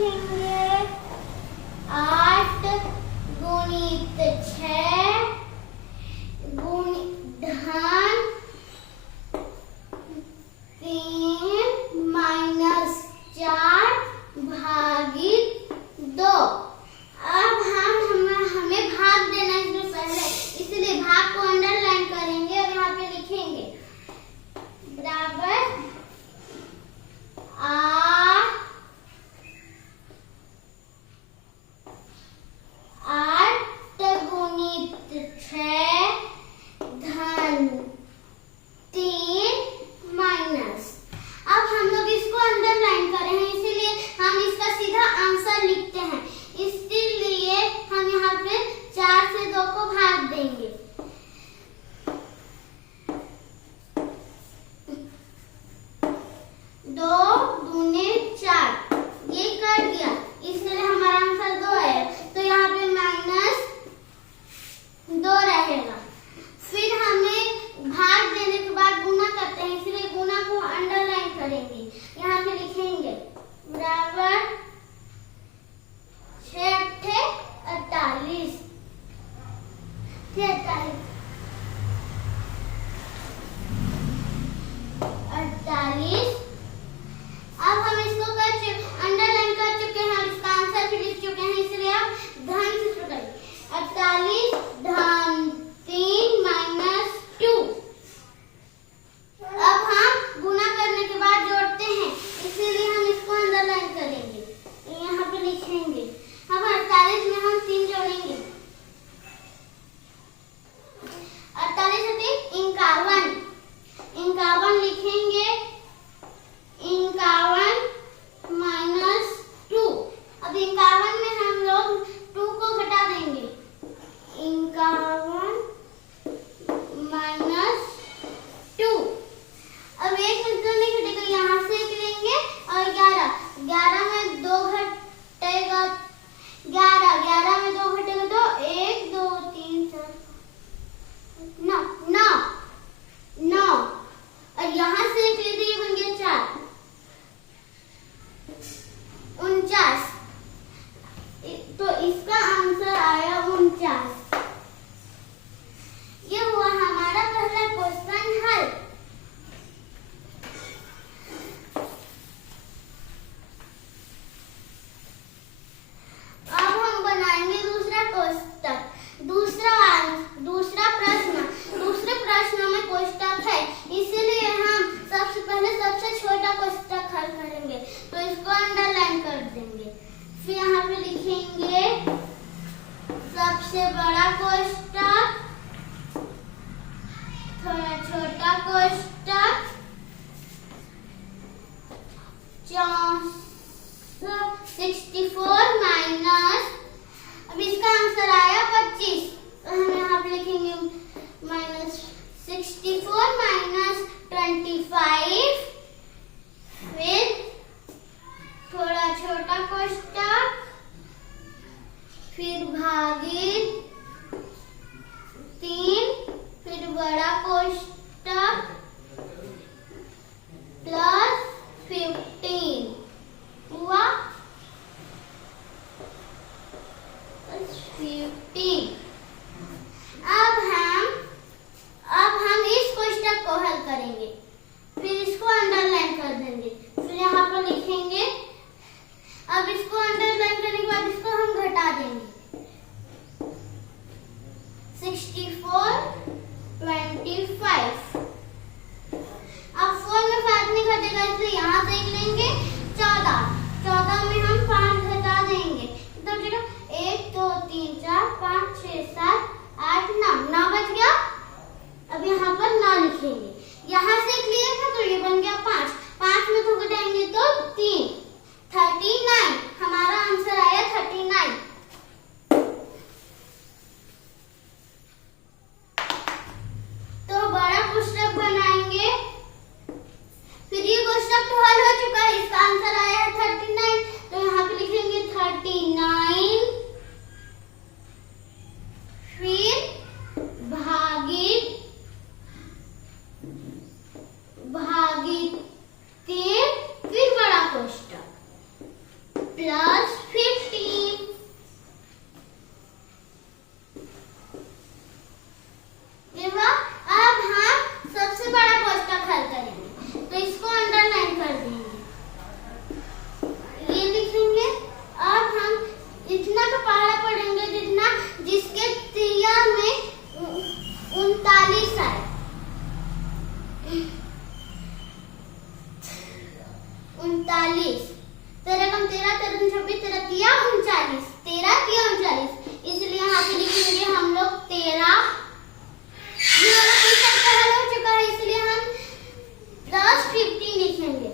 लिखेंगे 8 गुणित 6 धन 3 माइनस 4 भागित 2। अब हमें भाग देना है इसमें पहले, इसलिए भाग को अंडरलाइन करेंगे और यहाँ पे लिखेंगे बराबर 8 गुणित 6 धन 3 माइनस। अब हम लोग इसको अंडरलाइन कर रहे हैं इसीलिए हम इसका सीधा आंसर लिखते हैं, इसलिए हम यहाँ पे 4 से 2 को भाग देंगे। 2 दूने 4 ये कर दिया, इसलिए हमारा आंसर 2 है, तो यहाँ पे माइनस 2 रहेगा। फिर हमें भाग देने के बाद गुना करते हैं, इसलिए गुना को अंडरलाइन करेंगे। यहाँ पे लिखेंगे बराबर 6 अट्ठे 48 48। अब हम इसको अंडरलाइन कर चुके हैं और इसका आंसर भी लिख चुके हैं, इसलिए आप धन से शुरू करें। 48 धन 3 माइनस 2। अब हम गुना करने के बाद जोड़ते हैं, इसीलिए हम इसको अंडरलाइन करेंगे। यहाँ पे लिखेंगे अब 48 में हम 3 जोड़ेंगे, 48 से 3 51, 51 लिखेंगे 51 माइनस 2। अब 51 में हम लोग 2 को घटा देंगे, 51 माइनस 2। अब एक तो नहीं घटेगा, यहाँ से एक लेंगे और 11 में 2 घटेगा, 11 में 2 घटेगा तो 1 2 3 4 9 और यहाँ से एक लेते ये बन गया 4 49। तो इसका आंसर आया 49। ये हुआ हमारा पहला क्वेश्चन हल। अब हम बनाएंगे दूसरा कोष्टक, दूसरा प्रश्न। दूसरे प्रश्न में कोष्टक है, इसीलिए हम सबसे पहले सबसे छोटा कोष्टक हल करेंगे, तो इसको अंडरलाइन कर देंगे। फिर यहाँ पे लिखेंगे सबसे बड़ा कोष्टक, थोड़ा छोटा कोष्टक, 64 माइनस, अब इसका आंसर आया 25, तो हम यहाँ पे लिखेंगे माइनस 64 माइनस 25। फिर थोड़ा छोटा कोष्टक, फिर भागित 3, फिर बड़ा कोष्टक प्लस 15 हुआ 15। अब हम इस कोष्टक को हल करेंगे, फिर इसको अंडरलाइन कर देंगे, फिर यहाँ पर लिखेंगे। अब इसको अंडरलाइन करने के बाद इसको हम घटा देंगे, 64 25। अब 4 में 5 नहीं घटेगा, इसलिए यहाँ से एक लेंगे 14 में हम 5 घटा देंगे, तो 1 2 3 4 5 6 7 8 9 बच गया। अब यहाँ पर 9 लिखेंगे, यहाँ से क्लियर था तो ये बन गया 5 में तो घटाएंगे तो 3 39। हमारा आंसर आया 39। प्लस 15। अब हम सबसे बड़ा कोष्टक हल करेंगे, तो इसको अंडरलाइन कर देंगे, ये लिखेंगे। अब हम इतना का पहाड़ा पढ़ेंगे जितना जिसके त्रिज्या में 39 आए, 39। 13 कम 13, 13 26, 13 तिया 39, 13 तिया 39, इसलिए यहाँ पे लिखेंगे हम लोग 13। ये वाला क्वेश्चन हल हो चुका है, इसलिए हम प्लस 15 लिखेंगे।